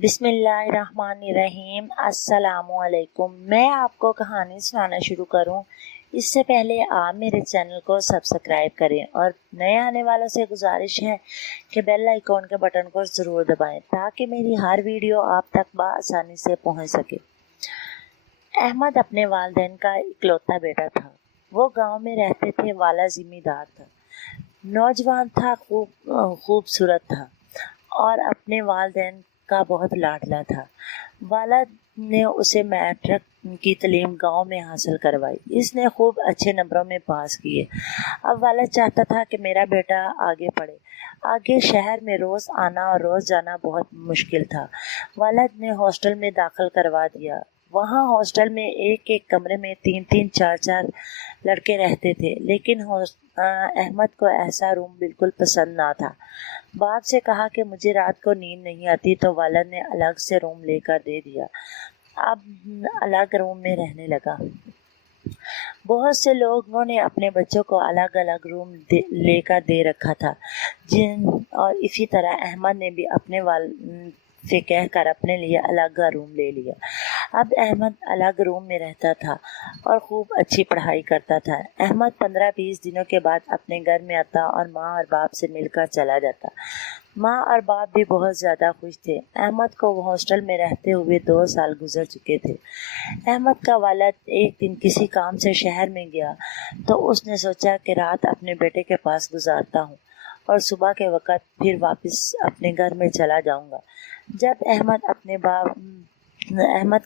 بسم اللہ الرحمن الرحیم۔ السلام علیکم۔ میں آپ کو کہانی سنانا شروع کروں اس سے پہلے آپ میرے چینل کو سبسکرائب کریں اور نئے آنے والوں سے گزارش ہے کہ بیل آئیکن کے بٹن کو ضرور دبائیں تاکہ میری ہر ویڈیو آپ تک بآسانی سے پہنچ سکے۔ احمد اپنے والدین کا اکلوتا بیٹا تھا۔ وہ گاؤں میں رہتے تھے۔ والد ذمہ دار تھا، نوجوان تھا، خوبصورت تھا اور اپنے والدین کا بہت لاڈلا تھا۔ والد نے اسے میٹرک کی تعلیم گاؤں میں حاصل کروائی۔ اس نے خوب اچھے نمبروں میں پاس کیے۔ اب والد چاہتا تھا کہ میرا بیٹا آگے پڑھے۔ آگے شہر میں روز آنا اور روز جانا بہت مشکل تھا۔ والد نے ہاسٹل میں داخل کروا دیا۔ وہاں ہاسٹل میں ایک کمرے میں 3-4 لڑکے رہتے تھے، لیکن احمد کو ایسا روم بالکل پسند نہ تھا۔ باپ سے کہا کہ مجھے رات کو نیند نہیں آتی تو والد نے الگ سے روم لے کر دے دیا۔ اب الگ روم میں رہنے لگا۔ بہت سے لوگوں نے اپنے بچوں کو الگ الگ روم لے کر دے رکھا تھا، اور اسی طرح احمد نے بھی اپنے والد سے کہہ کر اپنے لیے الگ روم لے لیا۔ اب احمد الگ روم میں رہتا تھا اور خوب اچھی پڑھائی کرتا تھا۔ احمد 15-20 دنوں کے بعد اپنے گھر میں آتا اور ماں اور باپ سے مل کر چلا جاتا۔ ماں اور باپ بھی بہت زیادہ خوش تھے۔ احمد کو ہاسٹل میں رہتے ہوئے 2 سال گزر چکے تھے۔ احمد کا والد ایک دن کسی کام سے شہر میں گیا تو اس نے سوچا کہ رات اپنے بیٹے کے پاس گزارتا ہوں اور صبح کے وقت پھر واپس اپنے گھر میں چلا جاؤں گا۔ جب احمد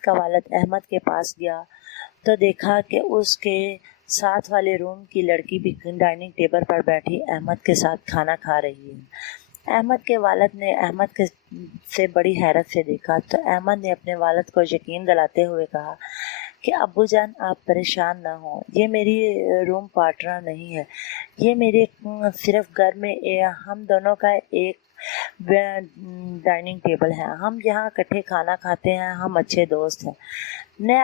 کا والد احمد کے پاس گیا تو دیکھا کہ اس کے ساتھ والے روم کی لڑکی بھی ڈائننگ ٹیبل پر بیٹھی احمد کے ساتھ کھانا کھا رہی ہے۔ احمد کے والد نے احمد سے بڑی حیرت سے دیکھا تو احمد نے اپنے والد کو یقین دلاتے ہوئے کہا کہ ابو جان آپ پریشان نہ ہوں، یہ میری روم پارٹنر نہیں ہے، یہ میرے صرف گھر میں ہم دونوں کا ایک ڈائننگ ٹیبل ہے، ہم یہاں اکٹھے کھانا کھاتے ہیں، ہم اچھے دوست ہیں۔ میں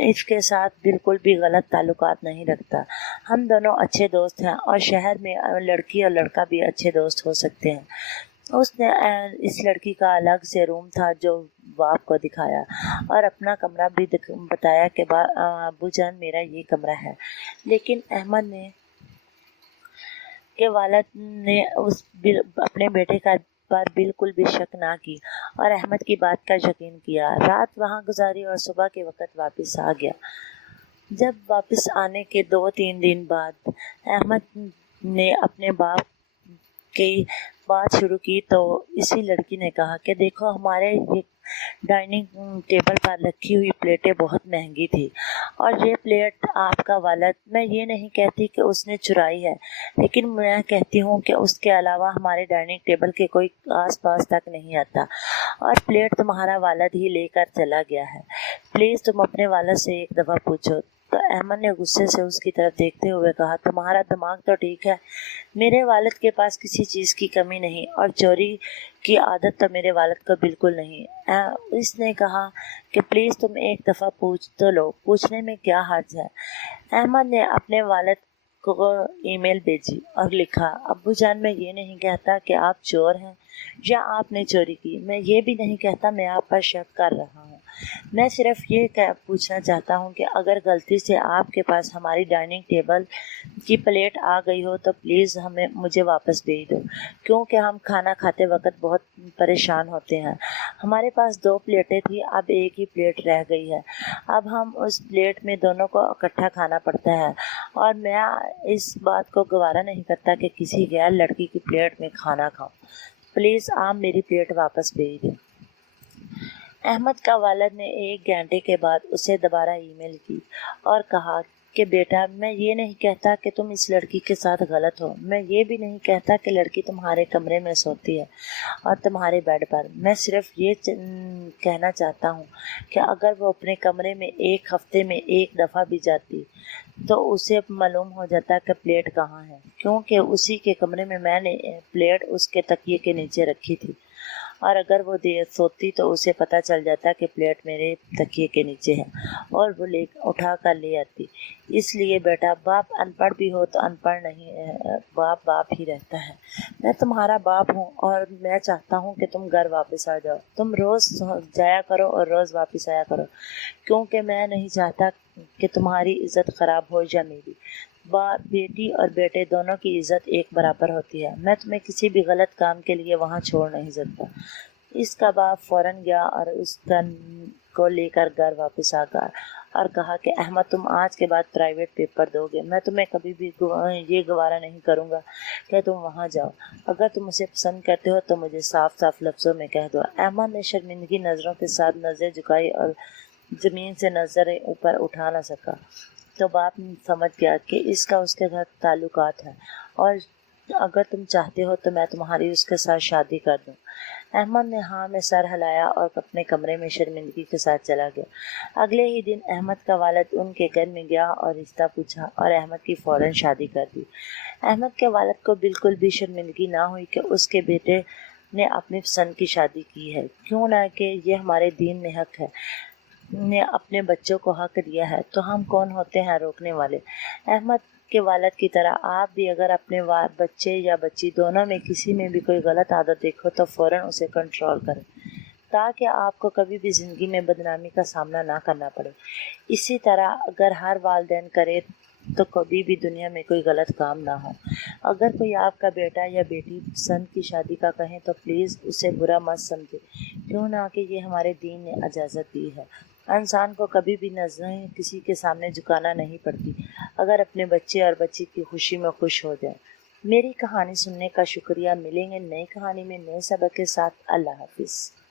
اس کے ساتھ بالکل بھی غلط تعلقات نہیں رکھتا، ہم دونوں اچھے دوست ہیں اور شہر میں لڑکی اور لڑکا بھی اچھے دوست ہو سکتے ہیں۔ اس نے اس لڑکی کا الگ سے روم تھا جو باپ کو دکھایا اور اپنا کمرہ بھی بتایا کہ ابو جان میرا یہ کمرہ ہے، لیکن احمد کے والد نے اپنے بیٹے پر بالکل بھی شک نہ کی اور احمد کی بات کا یقین کیا۔ رات وہاں گزاری اور صبح کے وقت واپس آ گیا۔ جب واپس آنے کے 2-3 دن بعد احمد نے اپنے باپ کی بات شروع کی تو اسی لڑکی نے کہا کہ دیکھو ہمارے ڈائننگ ٹیبل پر رکھی ہوئی پلیٹیں بہت مہنگی تھی اور یہ پلیٹ آپ کا والد، میں یہ نہیں کہتی کہ اس نے چرائی ہے، لیکن میں کہتی ہوں کہ اس کے علاوہ ہمارے ڈائننگ ٹیبل کے کوئی آس پاس تک نہیں آتا اور پلیٹ تمہارا والد ہی لے کر چلا گیا ہے، پلیز تم اپنے والد سے ایک دفعہ پوچھو۔ تو احمد نے غصے سے اس کی طرف دیکھتے ہوئے کہا تمہارا دماغ تو ٹھیک ہے، میرے والد کے پاس کسی چیز کی کمی نہیں اور چوری کی عادت تو میرے والد کو بالکل نہیں۔ اس نے کہا کہ پلیز تم ایک دفعہ پوچھ تو لو، پوچھنے میں کیا حرج ہے۔ احمد نے اپنے والد کو ای میل بھیجی اور لکھا ابو جان میں یہ نہیں کہتا کہ آپ چور ہیں یا آپ نے چوری کی، میں یہ بھی نہیں کہتا میں آپ پر شک کر رہا ہوں، میں صرف یہ پوچھنا چاہتا ہوں کہ اگر غلطی سے آپ کے پاس ہماری ڈائننگ ٹیبل کی پلیٹ آ گئی ہو تو پلیز مجھے واپس بھیج دو، کیونکہ ہم کھانا کھاتے وقت بہت پریشان ہوتے ہیں۔ ہمارے پاس 2 پلیٹیں تھیں، اب ایک ہی پلیٹ رہ گئی ہے، اب ہم اس پلیٹ میں دونوں کو اکٹھا کھانا پڑتا ہے اور میں اس بات کو گوارا نہیں کرتا کہ کسی غیر لڑکی کی پلیٹ میں کھانا کھاؤں، پلیز آپ میری پلیٹ واپس بھیج دیں۔ احمد کا والد نے 1 گھنٹے کے بعد اسے دوبارہ ای میل کی اور کہا کہ بیٹا میں یہ نہیں کہتا کہ تم اس لڑکی کے ساتھ غلط ہو، میں یہ بھی نہیں کہتا کہ لڑکی تمہارے کمرے میں سوتی ہے اور تمہارے بیڈ پر، میں صرف یہ کہنا چاہتا ہوں کہ اگر وہ اپنے کمرے میں 1 ہفتے میں 1 دفعہ بھی جاتی تو اسے معلوم ہو جاتا کہ پلیٹ کہاں ہے، کیونکہ اسی کے کمرے میں نے پلیٹ اس کے تکیے کے نیچے رکھی تھی اور اگر وہ دیر سوتی تو اسے پتہ چل جاتا کہ پلیٹ میرے تکیے کے نیچے ہے اور وہ اٹھا کر لے آتی۔ اس لیے بیٹا، باپ ان پڑھ بھی ہو تو ان پڑھ نہیں، باپ باپ ہی رہتا ہے۔ میں تمہارا باپ ہوں اور میں چاہتا ہوں کہ تم گھر واپس آ جاؤ۔ تم روز جایا کرو اور روز واپس آیا کرو، کیونکہ میں نہیں چاہتا کہ تمہاری عزت خراب ہو یا میری۔ بیٹی اور بیٹے دونوں کی عزت ایک برابر ہوتی ہے۔ میں تمہیں کسی بھی غلط کام کے لیے وہاں چھوڑ نہیں سکتا۔ اس کا باپ فوراً گیا اور اس کو لے کر گھر واپس آ گیا اور کہا کہ احمد، تم آج کے بعد پرائیویٹ پیپر دو گے۔ میں تمہیں کبھی بھی یہ گوارا نہیں کروں گا کہ تم وہاں جاؤ۔ اگر تم اسے پسند کرتے ہو تو مجھے صاف صاف لفظوں میں کہہ دو۔ احمد نے شرمندگی نظروں کے ساتھ نظریں جھکائی اور زمین سے نظریں اوپر اٹھا نہ سکا۔ تو باپ سمجھ گیا کہ اس کا اس کے ساتھ تعلقات ہیں اور اگر تم چاہتے ہو تو میں تمہاری اس کے ساتھ شادی کر دوں۔ احمد نے ہاں میں سر ہلایا اور اپنے کمرے میں شرمندگی کے ساتھ چلا گیا۔ اگلے ہی دن احمد کا والد ان کے گھر میں گیا اور رشتہ پوچھا اور احمد کی فوراً شادی کر دی۔ احمد کے والد کو بالکل بھی شرمندگی نہ ہوئی کہ اس کے بیٹے نے اپنی پسند کی شادی کی ہے، کیوں نہ کہ یہ ہمارے دین میں حق ہے، نے اپنے بچوں کو حق دیا ہے، تو ہم کون ہوتے ہیں روکنے والے۔ احمد کے والد کی طرح آپ بھی اگر اپنے بچے یا بچی دونوں میں کسی میں بھی کوئی غلط عادت دیکھو تو فوراً اسے کنٹرول کریں، تاکہ آپ کو کبھی بھی زندگی میں بدنامی کا سامنا نہ کرنا پڑے۔ اسی طرح اگر ہر والدین کرے تو کبھی بھی دنیا میں کوئی غلط کام نہ ہو۔ اگر کوئی آپ کا بیٹا یا بیٹی پسند کی شادی کا کہیں تو پلیز اسے برا مت سمجھے، کیوں نہ کہ یہ ہمارے دین نے اجازت دی ہے۔ انسان کو کبھی بھی نظریں کسی کے سامنے جھکانا نہیں پڑتی اگر اپنے بچے اور بچی کی خوشی میں خوش ہو جائے۔ میری کہانی سننے کا شکریہ۔ ملیں گے نئی کہانی میں نئے سبق کے ساتھ۔ اللہ حافظ۔